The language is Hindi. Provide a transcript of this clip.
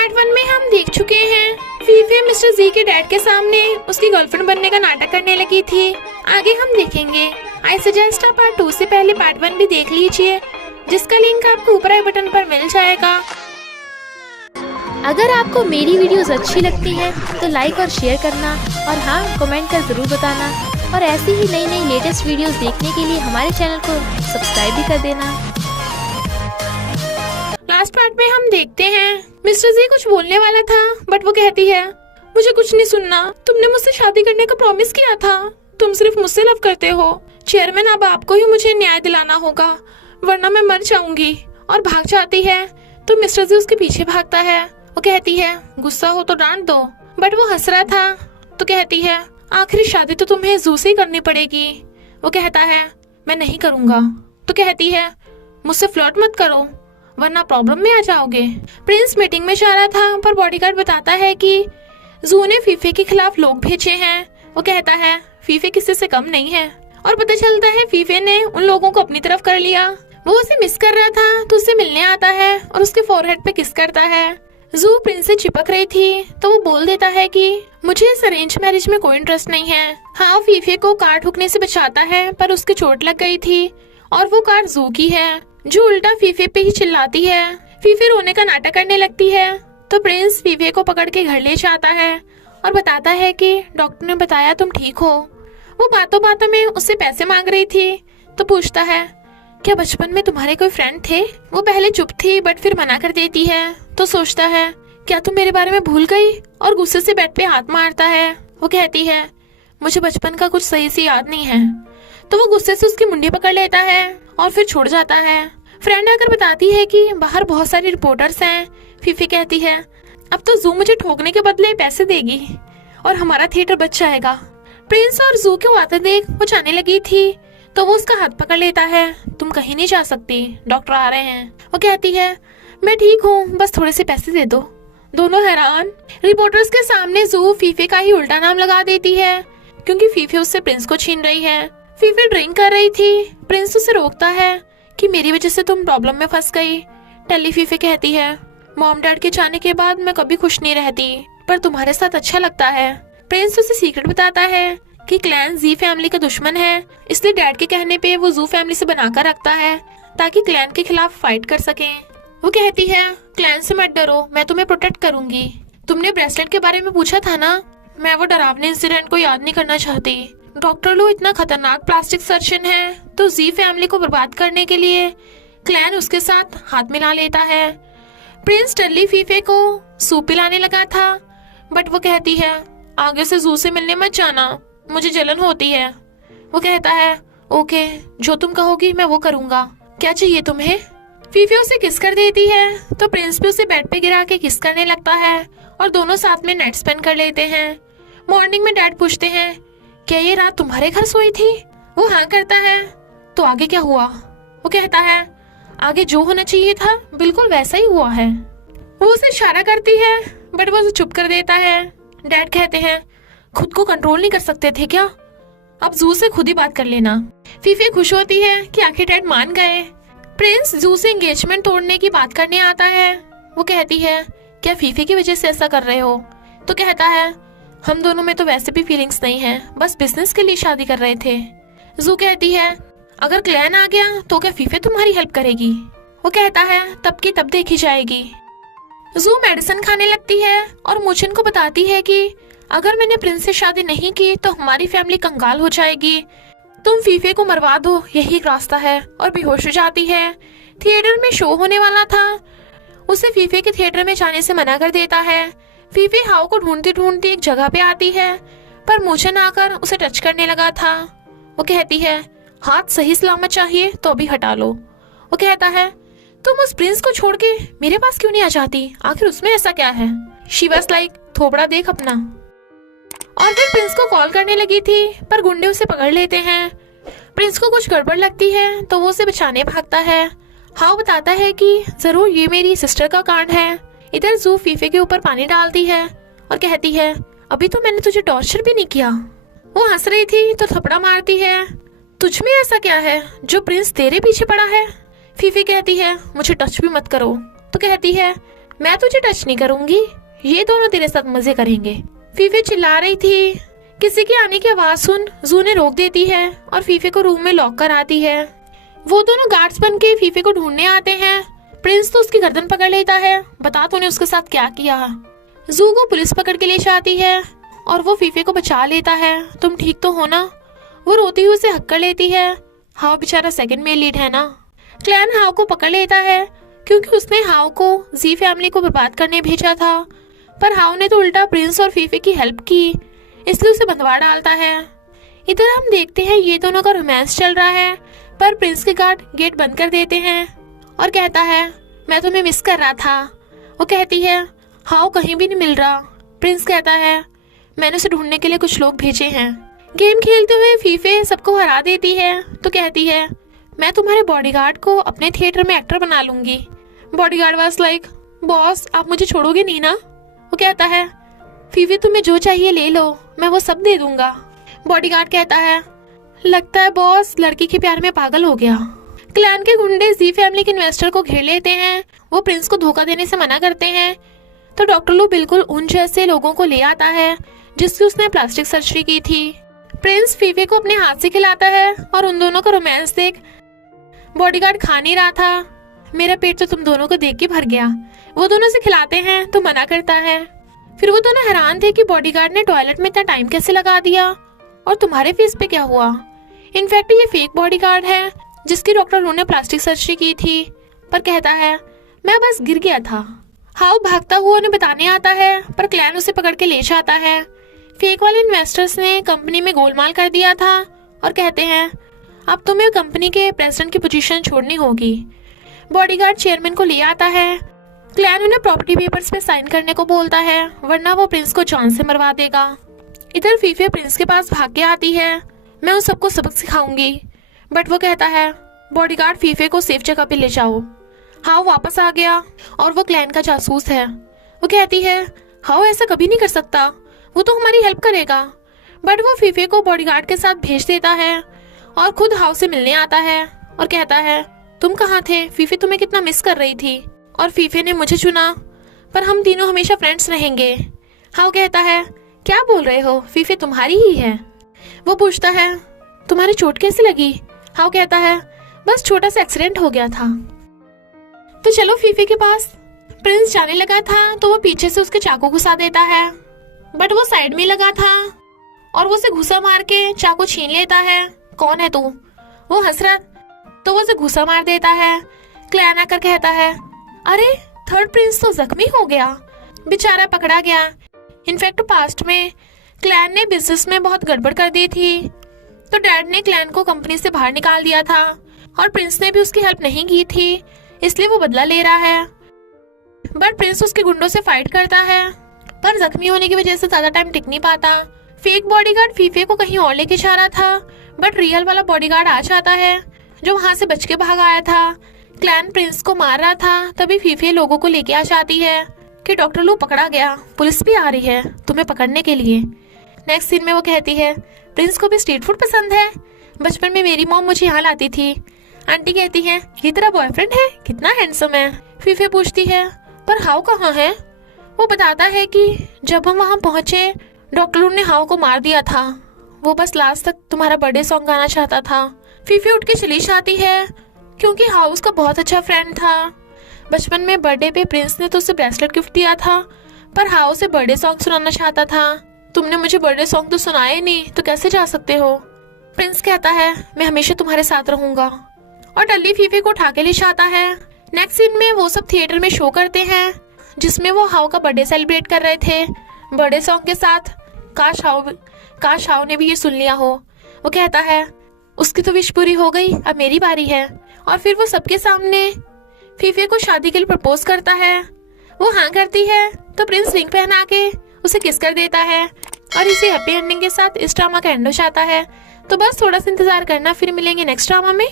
पार्ट 1 में हम देख चुके हैं फीफे मिस्टर जी के डैड के सामने उसकी गर्लफ्रेंड बनने का नाटक करने लगी थी। आगे हम देखेंगे। आई सजेस्ट आप पार्ट 2 से पहले पार्ट 1 भी देख लीजिए, जिसका लिंक आपको ऊपर आई बटन पर मिल जाएगा। अगर आपको मेरी वीडियोस अच्छी लगती हैं तो लाइक और शेयर करना, और हाँ, कमेंट कर ज़रूर बताना। और ऐसी ही नई नई लेटेस्ट वीडियोस देखने के लिए हमारे चैनल को सब्सक्राइब भी कर देना। लास्ट पार्ट में हम देखते हैं मिस्टर जी कुछ बोलने वाला था, बट वो कहती है मुझे कुछ नहीं सुनना, तुमने मुझसे शादी करने का प्रॉमिस किया था, तुम सिर्फ मुझसे लव करते हो। चेयरमैन, अब आपको ही मुझे न्याय दिलाना होगा, वरना मैं मर जाऊंगी। और भाग जाती है तो मिस्टर जी उसके पीछे भागता है। वो कहती है गुस्सा हो तो डांट दो, बट वो हंस रहा था। तो कहती है आखिरी शादी तो तुम्हें जू से ही करनी पड़ेगी। वो कहता है मैं नहीं करूंगा। तो कहती है मुझसे फ्लर्ट मत करो, वरना प्रॉब्लम में आ जाओगे। प्रिंस मीटिंग में जा रहा था, पर बॉडीगार्ड बताता है कि जू ने फीफे के खिलाफ लोग भेजे हैं। वो कहता है फीफे किसी से कम नहीं है, और पता चलता है फीफे ने उन लोगों को अपनी तरफ कर लिया। वो उसे मिस कर रहा था तो उससे मिलने आता है और उसके फोरहेड पे किस करता है। जू प्रिंस से चिपक रही थी तो वो बोल देता है कि मुझे इस अरेंज मैरिज में कोई इंटरेस्ट नहीं है। हाँ, फीफे को कार ठुकने से बचाता है, पर उसके चोट लग गई थी और वो कार जू की है, जो उल्टा फीफे पे ही चिल्लाती है। फीफे रोने का नाटक करने लगती है तो प्रिंस फीफे को पकड़ के घर ले जाता है और बताता है कि डॉक्टर ने बताया तुम ठीक हो। वो बातों बातों में उससे पैसे मांग रही थी तो पूछता है क्या बचपन में तुम्हारे कोई फ्रेंड थे। वो पहले चुप थी, बट फिर मना कर देती है। तो सोचता है क्या तुम मेरे बारे में भूल गई, और गुस्से से बेड पे हाथ मारता है। वो कहती है मुझे बचपन का कुछ सही से याद नहीं है। तो वो गुस्से से उसकी मुंडी पकड़ लेता है और फिर छोड़ जाता है। फ्रेंड आकर बताती है कि बाहर बहुत सारे रिपोर्टर्स हैं। फीफी कहती है अब तो जू मुझे ठोकने के बदले पैसे देगी और हमारा थिएटर बच जाएगा। प्रिंस और जू को आते देख वो जाने लगी थी तो वो उसका हाथ पकड़ लेता है। तुम कहीं नहीं जा सकती, डॉक्टर आ रहे हैं। वो कहती है मैं ठीक हूँ, बस थोड़े से पैसे दे दो। दोनों हैरान। रिपोर्टर्स के सामने जू फीफे का ही उल्टा नाम लगा देती है, क्योंकि फीफे उससे प्रिंस को छीन रही है। फीफे ड्रिंक कर रही थी। प्रिंस उसे रोकता है कि मेरी वजह से तुम प्रॉब्लम में फंस गई। टेली फीफे कहती है मॉम डैड के जाने के बाद मैं कभी खुश नहीं रहती, पर तुम्हारे साथ अच्छा लगता है। प्रिंस उसे सीक्रेट बताता है कि क्लैन जी फैमिली का दुश्मन है, इसलिए डैड के कहने पे वो जू फैमिली से बनाकर रखता है ताकि क्लैन के खिलाफ फाइट कर सके। वो कहती है क्लैन से मत डरो, मैं तुम्हें प्रोटेक्ट करूंगी। तुमने ब्रेसलेट के बारे में पूछा था ना, मैं वो डरावने इंसिडेंट को याद नहीं करना चाहती। डॉक्टर लो इतना खतरनाक प्लास्टिक सर्जन है, तो जी फैमिली को बर्बाद करने के लिए क्लैन उसके साथ हाथ मिला लेता है। प्रिंस टर्ली फीफे को सूप पिलाने लगा था, बट वो कहती है आगे से जू से मिलने मत जाना, मुझे जलन होती है। वो कहता है ओके, जो तुम कहोगी मैं वो करूंगा। क्या चाहिए तुम्हें। फीफे उसे किस कर देती है तो प्रिंस भी उसे बेड पे गिरा के किस करने लगता है और दोनों साथ में नाइट स्पेंड कर लेते हैं। मॉर्निंग में डैड पूछते हैं क्या ये रात तुम्हारे घर सोई थी। वो हाँ करता है। तो आगे क्या हुआ। वो कहता है आगे जो होना चाहिए था बिल्कुल वैसा ही हुआ है। वो उसे इशारा करती है, बट वो उसे चुप कर देता है। डैड कहते हैं खुद को कंट्रोल नहीं कर सकते थे क्या, अब जू से खुद ही बात कर लेना। फीफे खुश होती है कि आखिर डैड मान गए। प्रिंस जू से एंगेजमेंट तोड़ने की बात करने आता है। वो कहती है क्या फीफे की वजह से ऐसा कर रहे हो। तो कहता है हम दोनों में तो वैसे भी फीलिंग्स नहीं है, बस बिजनेस के लिए शादी कर रहे थे। जू कहती है अगर क्लैन आ गया तो क्या फीफे तुम्हारी हेल्प करेगी। वो कहता है तब की तब देखी जाएगी। जू मेडिसिन खाने लगती है और मुचिन को बताती है कि अगर मैंने प्रिंस से शादी नहीं की तो हमारी फैमिली कंगाल हो जाएगी, तुम फीफे को मरवा दो, यही एक रास्ता है। और बेहोश हो जाती है। थिएटर में शो होने वाला था, उसे फीफे के थिएटर में जाने से मना कर देता है। फीफे हाउ को ढूंढती ढूंढती एक जगह पे आती है, पर मुचिन आकर उसे टच करने लगा था। वो कहती है हाथ सही सलामत चाहिए तो अभी हटा लो। वो कहता है तुम उस प्रिंस को छोड़ के मेरे पास क्यों नहीं आ जाती, आखिर उसमें ऐसा क्या है। शी वाज लाइक थोबड़ा देख अपना। और फिर प्रिंस को कॉल करने लगी थी, पर गुंडे उसे पकड़ लेते हैं। प्रिंस को कुछ गड़बड़ लगती है तो वो उसे बचाने भागता है। हाउ बताता है कि जरूर ये मेरी सिस्टर का कांड है। इधर जू फीफे के ऊपर पानी डालती है और कहती है अभी तो मैंने तुझे टॉर्चर भी नहीं किया। वो हंस रही थी तो थपड़ा मारती है तुझ में ऐसा क्या है जो प्रिंस तेरे पीछे पड़ा है। फीफी कहती है मुझे टच भी मत करो। तो कहती है मैं तुझे टच नहीं करूंगी, ये दोनों तेरे साथ मजे करेंगे। फीफे चिल्ला रही थी। किसी के आने की आवाज सुन जू ने रोक देती है और फीफे को रूम में लॉक कर आती है। वो दोनों गार्ड्स बन के फीफे को ढूंढने आते हैं। प्रिंस तो उसकी गर्दन पकड़ लेता है, बता तूने उसके साथ क्या किया। जू को पुलिस पकड़ के ले जाती है और वो फीफे को बचा लेता है। तुम ठीक तो हो ना? वो रोती हुई उसे हक कर लेती है। हाउ बेचारा सेकंड में लीड है ना। क्लैन हाउ को पकड़ लेता है क्योंकि उसने हाउ को जी फैमिली को बर्बाद करने भेजा था, पर हाउ ने तो उल्टा प्रिंस और फीफे की हेल्प की, इसलिए उसे बंधवा डालता है। इधर हम देखते हैं ये दोनों का रोमांस चल रहा है, पर प्रिंस के गार्ड गेट बंद कर देते हैं और कहता है मैं तुम्हें मिस कर रहा था। वो कहती है हाउ कहीं भी नहीं मिल रहा। प्रिंस कहता है मैंने उसे ढूंढने के लिए कुछ लोग भेजे हैं। गेम खेलते हुए फीफे सबको हरा देती है तो कहती है मैं तुम्हारे बॉडीगार्ड को अपने थिएटर में एक्टर बना लूंगी। बॉडीगार्ड वाज लाइक बॉस आप मुझे छोड़ोगे नहीं ना। वो कहता है फीफे तुम्हें जो चाहिए ले लो, मैं वो सब दे दूंगा। बॉडीगार्ड कहता है लगता है बॉस लड़की के प्यार में पागल हो गया। क्लैन के गुंडे जी फैमिली के इन्वेस्टर को घेर लेते हैं। वो प्रिंस को धोखा देने से मना करते हैं तो डॉक्टर लू बिल्कुल उन जैसे लोगों को ले आता है जिसकी उसने प्लास्टिक सर्जरी की थी। प्रिंस फीफे को अपने हाथ से खिलाता है और उन दोनों का रोमांस देख बॉडीगार्ड खा नहीं रहा था। मेरा पेट तो तुम दोनों को देख के भर गया। वो दोनों से खिलाते हैं तो मना करता है। फिर वो दोनों हैरान थे कि बॉडीगार्ड ने टॉयलेट में इतना टाइम कैसे लगा दिया और तुम्हारे फेस पे क्या हुआ। इनफैक्ट ये फेक बॉडीगार्ड है जिसकी डॉक्टर रू ने प्लास्टिक सर्जरी की थी, पर कहता है मैं बस गिर गया था। हाउ भागता हुआ उन्हें बताने आता है पर क्लैन उसे पकड़ के ले जाता है। फेक वाले इन्वेस्टर्स ने कंपनी में गोलमाल कर दिया था और कहते हैं अब तुम्हें कंपनी के प्रेसिडेंट की पोजीशन छोड़नी होगी। बॉडीगार्ड चेयरमैन को ले आता है। क्लैन उन्हें प्रॉपर्टी पेपर्स पे साइन करने को बोलता है वरना वो प्रिंस को जान से मरवा देगा। इधर फीफे प्रिंस के पास भाग के आती है। मैं उन सबको सबक सिखाऊंगी, बट वो कहता है बॉडीगार्ड फीफे को सेफ जगह पे ले जाओ। हाउ वापस आ गया और वो क्लैन का जासूस है। वो कहती है हाउ ऐसा कभी नहीं कर सकता, वो तो हमारी हेल्प करेगा। बट वो फीफे को बॉडीगार्ड के साथ भेज देता है और खुद हाउ से मिलने आता है और कहता है तुम कहाँ थे, फीफे तुम्हें कितना मिस कर रही थी और फीफे ने मुझे चुना, पर हम तीनों हमेशा फ्रेंड्स रहेंगे। हाउ कहता है क्या बोल रहे हो, फीफे तुम्हारी ही है। वो पूछता है तुम्हारी चोट कैसे लगी। हाउ कहता है बस छोटा सा एक्सीडेंट हो गया था। तो चलो फीफे के पास। प्रिंस जाने लगा था तो वो पीछे से उसके चाकू घुसा देता है, बट वो साइड में लगा था और वो उसे घुसा मार के चाकू छीन लेता है। कौन है तू? वो हंस रहा तो वो उसे घुसा मार देता है। क्लैन आकर कहता है अरे थर्ड प्रिंस तो जख्मी हो गया, बेचारा पकड़ा गया। इनफैक्ट पास्ट में क्लैन ने बिजनेस में बहुत गड़बड़ कर दी थी तो डैड ने क्लैन को कंपनी से बाहर निकाल दिया था और प्रिंस ने भी उसकी हेल्प नहीं की थी, इसलिए वो बदला ले रहा है। बट प्रिंस उसके गुंडों से फाइट करता है पर जख्मी होने की वजह से ज्यादा टाइम टिक नहीं पाता। फेक बॉडीगार्ड फीफे को कहीं और लेके जा रहा था, बट रियल वाला बॉडीगार्ड आ जाता है जो वहां से बच के भाग आया था। क्लैन प्रिंस को मार रहा था तभी फीफे लोगों को लेके आ जाती है कि डॉक्टर लू पकड़ा गया, पुलिस भी आ रही है तुम्हें पकड़ने के लिए। नेक्स्ट सीन में वो कहती है प्रिंस को भी स्ट्रीट फूड पसंद है, बचपन में मेरी मॉम मुझे यहाँ लाती थी। आंटी कहती है ये तेरा बॉयफ्रेंड है, कितना हैंडसम है। फीफे पूछती है पर हाउ कहाँ है। वो बताता है कि जब हम वहाँ पहुंचे डॉक्टर लू ने हाउ को मार दिया था, वो बस लास्ट तक तुम्हारा बर्थडे सॉन्ग गाना चाहता था। फीफे उठ के चली जाती है क्योंकि हाउ उसका बहुत अच्छा फ्रेंड था। बचपन में बर्थडे पे प्रिंस ने तो उसे ब्रेसलेट गिफ्ट दिया था, पर हाउ से बर्थडे सॉन्ग सुनाना चाहता था। तुमने मुझे बर्थडे सॉन्ग तो सुनाए नहीं तो कैसे जा सकते हो। प्रिंस कहता है मैं हमेशा तुम्हारे साथ रहूंगा और डल्ली फीफे को उठा के ले जाता है। नेक्स्ट सीन में वो सब थिएटर में शो करते हैं जिसमें वो हाउ का बर्थडे सेलिब्रेट कर रहे थे बर्थडे सॉन्ग के साथ। काश हाउ ने भी ये सुन लिया हो। वो कहता है उसकी तो विश पूरी हो गई, अब मेरी बारी है। और फिर वो सबके सामने फीफे को शादी के लिए प्रपोज करता है। वो हाँ करती है तो प्रिंस रिंग पहना के उसे किस कर देता है और इसी हैप्पी एंडिंग के साथ इस ड्रामा का एंड हो जाता है। तो बस थोड़ा सा इंतजार करना, फिर मिलेंगे नेक्स्ट ड्रामा में।